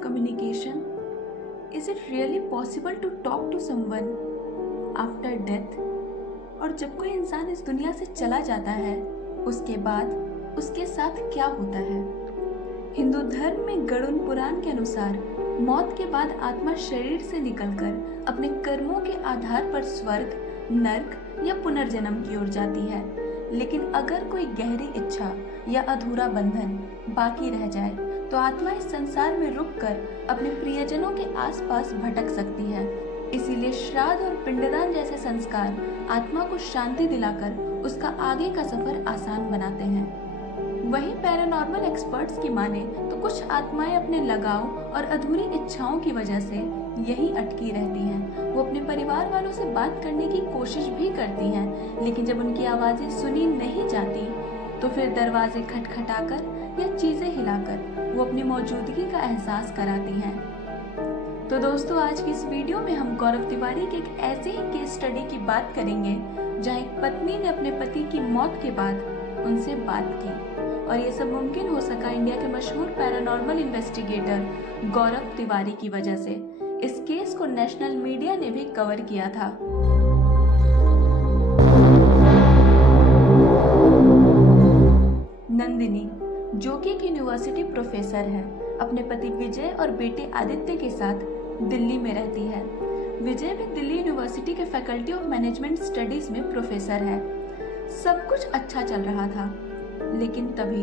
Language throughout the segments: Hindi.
communication? Is it really possible to talk to someone after death? और जब कोई इंसान इस दुनिया से चला जाता है, उसके बाद उसके साथ क्या होता है? हिंदू धर्म में गरुड़ पुराण के अनुसार मौत के बाद आत्मा शरीर से निकलकर अपने कर्मों के आधार पर स्वर्ग, नर्क या पुनर्जन्म की ओर जाती है। लेकिन अगर कोई गहरी इच्छा या अधूरा बंधन बाकी रह जाए तो आत्मा इस संसार में रुककर अपने प्रियजनों के आसपास भटक सकती है। इसीलिए श्राद्ध और पिंडदान जैसे संस्कार आत्मा को शांति दिलाकर उसका आगे का सफर आसान बनाते हैं। वहीं पैरानॉर्मल एक्सपर्ट्स की माने तो कुछ आत्माएं अपने लगाव और अधूरी इच्छाओं की वजह से यहीं अटकी रहती हैं। वो अपने परिवार वालों से बात करने की कोशिश भी करती हैं, लेकिन जब उनकी आवाजें सुनी नहीं जाती तो फिर दरवाजे खटखटाकर या चीजें हिलाकर वो अपनी मौजूदगी का एहसास कराती हैं। तो दोस्तों, आज की इस वीडियो में हम गौरव तिवारी के एक ऐसे ही केस स्टडी की बात करेंगे जहां एक पत्नी ने अपने पति की मौत के बाद उनसे बात की, और ये सब मुमकिन हो सका इंडिया के मशहूर पैरानॉर्मल इन्वेस्टिगेटर गौरव तिवारी की वजह से। इस केस को नेशनल मीडिया ने भी कवर किया था। नंदिनी, जो कि एक यूनिवर्सिटी प्रोफेसर है, अपने पति विजय और बेटे आदित्य के साथ दिल्ली में रहती है। विजय भी दिल्ली यूनिवर्सिटी के फैकल्टी ऑफ मैनेजमेंट स्टडीज में प्रोफेसर है। सब कुछ अच्छा चल रहा था, लेकिन तभी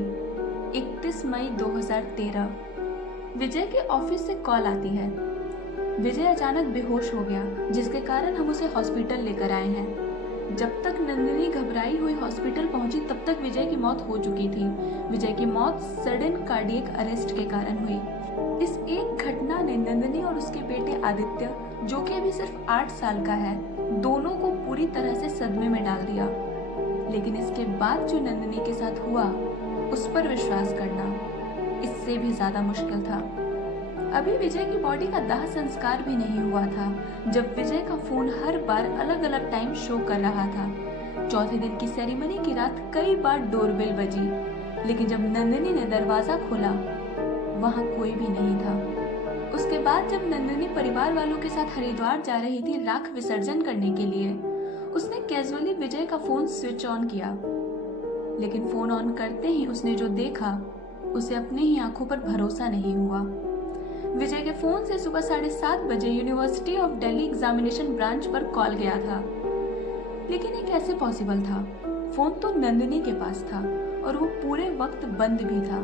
31 मई 2013 विजय के ऑफिस से कॉल आती है। विजय अचानक बेहोश हो गया, जिसके कारण हम उसे हॉस्पिटल लेकर आए हैं। जब तक नंदिनी घबराई हुई हॉस्पिटल पहुंची, तब तक विजय की मौत हो चुकी थी। विजय की मौत सडन कार्डियक अरेस्ट के कारण हुई। इस एक घटना ने नंदिनी और उसके बेटे आदित्य, जो कि अभी सिर्फ 8 साल का है, दोनों को पूरी तरह से सदमे में डाल दिया। लेकिन इसके बाद जो नंदिनी के साथ हुआ, उस पर विश्वास करना इससे भी ज्यादा मुश्किल था। अभी विजय की बॉडी का दाह संस्कार भी नहीं हुआ था, जब विजय का फोन हर बार अलग अलग टाइम शो कर रहा था। चौथे दिन की सेरेमनी की रात कई बार डोरबेल बजी, लेकिन जब नंदिनी ने दरवाजा खोला, वहां कोई भी नहीं था। उसके बाद जब नंदिनी परिवार वालों के साथ हरिद्वार जा रही थी राख विसर्जन करने के लिए, उसने कैजुअली विजय का फोन स्विच ऑन किया। लेकिन फोन ऑन करते ही उसने जो देखा, उसे अपने ही आंखों पर भरोसा नहीं हुआ। विजय के फोन से सुबह 7:30 बजे university of Delhi examination branch पर कॉल गया था। लेकिन ये कैसे पॉसिबल था? फोन तो नंदिनी के पास था और वो पूरे वक्त बंद भी था।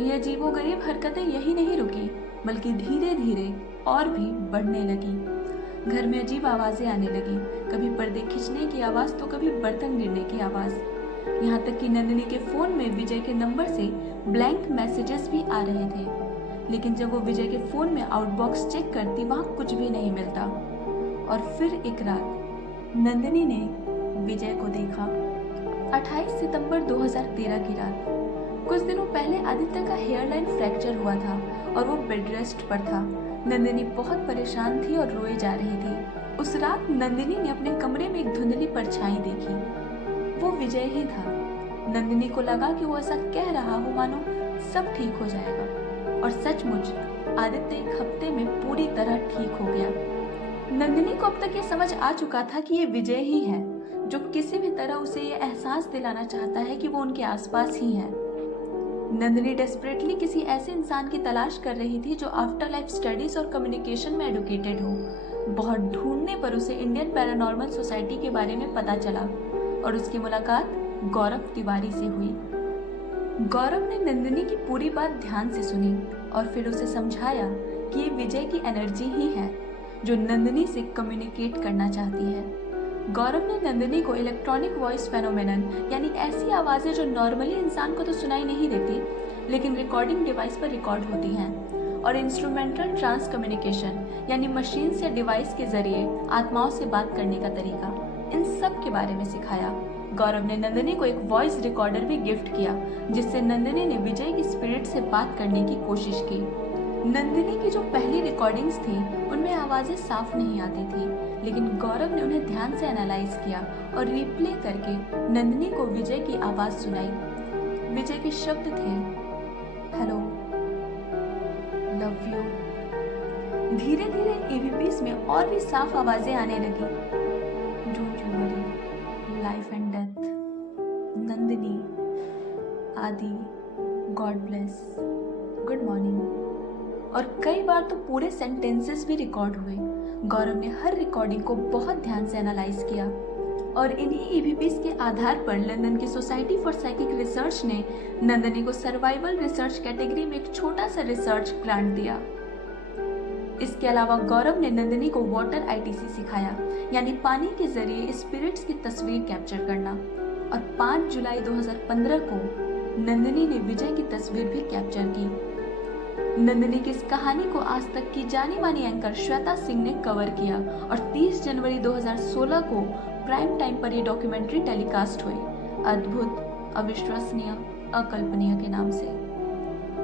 ये अजीबोगरीब हरकतें यही नहीं रुकी, बल्कि धीरे धीरे और भी बढ़ने लगी। घर में अजीब आवाजें आने लगी, कभी पर्दे खींचने की आवाज तो कभी बर्तन गिरने की आवाज। यहाँ तक कि नंदिनी के फोन में विजय के नंबर से ब्लैंक मैसेजेस भी आ रहे थे। लेकिन जब वो विजय के फोन में आउटबॉक्स चेक करती, वहां कुछ भी नहीं मिलता। और फिर एक रात नंदिनी ने विजय को देखा। 28 सितंबर 2013 की रात। कुछ दिनों पहले आदित्य का हेयरलाइन फ्रैक्चर हुआ था और वो बेड रेस्ट पर था। नंदिनी बहुत परेशान थी और रोए जा रही थी। उस रात नंदिनी ने अपने कमरे में एक धुंधली परछाई देखी। वो विजय ही था। नंदिनी को लगा कि वो ऐसा कह रहा हो मानो सब ठीक हो जाएगा, और सचमुच आदित्य एक हफ्ते में पूरी तरह ठीक हो गया। नंदिनी को अब तक ये समझ आ चुका था कि ये विजय ही है, जो किसी भी तरह उसे ये एहसास दिलाना चाहता है कि वो उनके आसपास ही है। नंदिनी डेस्परेटली किसी ऐसे इंसान की तलाश कर रही थी जो आफ्टर लाइफ स्टडीज और कम्युनिकेशन में एडुकेटेड हो। बहुत ढूंढने पर उसे इंडियन पैरानॉर्मल सोसाइटी के बारे में पता चला और उसकी मुलाकात गौरव तिवारी से हुई। गौरव ने नंदिनी की पूरी बात ध्यान से सुनी और फिर उसे समझाया कि ये विजय की एनर्जी ही है जो नंदिनी से कम्युनिकेट करना चाहती है। गौरव ने नंदिनी को इलेक्ट्रॉनिक वॉइस फेनोमेनन, यानी ऐसी आवाजें जो नॉर्मली इंसान को तो सुनाई नहीं देती, लेकिन रिकॉर्डिंग डिवाइस पर रिकॉर्ड होती हैं, और इंस्ट्रूमेंटल ट्रांस कम्युनिकेशन, यानी मशीन या डिवाइस के जरिए आत्माओं से बात करने का तरीका, इन सब के बारे में सिखाया। गौरव ने नंदिनी को एक वॉइस रिकॉर्डर भी गिफ्ट किया, जिससे नंदिनी ने विजय की स्पिरिट से बात करने की कोशिश की। नंदिनी की जो पहली रिकॉर्डिंग्स थी, उनमें आवाजें साफ नहीं आती थी, लेकिन गौरव ने उन्हें ध्यान से एनालाइज किया और रिप्ले करके नंदिनी को विजय की आवाज सुनाई। विजय के शब्द थे, हेलो, लव यू। धीरे धीरे ईवीपीस में और भी साफ आवाजें आने लगी। Don't you worry, life and death, Nandini, आदि, गॉड ब्लेस, गुड मॉर्निंग। और कई बार तो पूरे सेंटेंसेस भी रिकॉर्ड हुए। गौरव ने हर रिकॉर्डिंग को बहुत ध्यान से एनालाइज किया और इन्हीं ईवीपीस के आधार पर लंदन की सोसाइटी फॉर साइकिक रिसर्च ने नंदिनी को सर्वाइवल रिसर्च कैटेगरी में एक छोटा सा रिसर्च ग्रांट दिया। इसके अलावा गौरव ने नंदिनी को वाटर आईटीसी सिखाया, यानी पानी के जरिए स्पिरिट्स की तस्वीर कैप्चर करना। और 5 जुलाई 2015 को नंदिनी ने विजय की तस्वीर भी कैप्चर की। नंदिनी की इस कहानी को आज तक की जानी मानी एंकर श्वेता सिंह ने कवर किया और 30 जनवरी 2016 को प्राइम टाइम पर यह डॉक्यूमेंट्री टेलीकास्ट हुई, अद्भुत, अविश्वसनीय, अकल्पनीय के नाम से।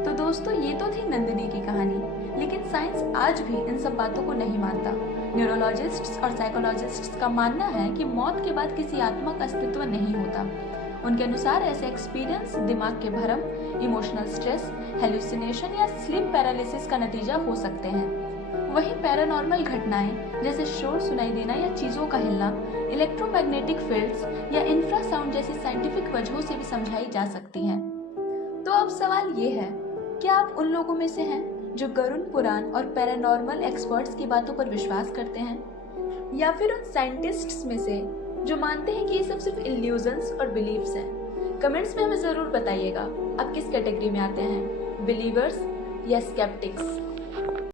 तो दोस्तों, ये तो थी नंदिनी की कहानी, लेकिन साइंस आज भी इन सब बातों को नहीं मानता। न्यूरोलॉजिस्ट्स और साइकोलॉजिस्ट्स का मानना है कि मौत के बाद किसी आत्मा का अस्तित्व नहीं होता। उनके अनुसार ऐसे एक्सपीरियंस दिमाग के भ्रम, इमोशनल स्ट्रेस, हेलुसिनेशन या स्लीप पैरालिसिस का नतीजा हो सकते हैं। वहीं पैरानॉर्मल घटनाएं जैसे शोर सुनाई देना या चीजों का हिलना, इलेक्ट्रोमैग्नेटिक फील्ड्स या इंफ्रासाउंड जैसी साइंटिफिक वजहों से भी समझाई जा सकती हैं। तो अब सवाल ये है, क्या आप उन लोगों में से हैं जो गरुड़ पुराण और पैरानॉर्मल एक्सपर्ट्स की बातों पर विश्वास करते हैं, या फिर उन साइंटिस्ट्स में से जो मानते हैं कि ये सब सिर्फ इल्यूजन्स और बिलीव्स हैं? कमेंट्स में हमें ज़रूर बताइएगा आप किस कैटेगरी में आते हैं, बिलीवर्स या स्केप्टिक्स।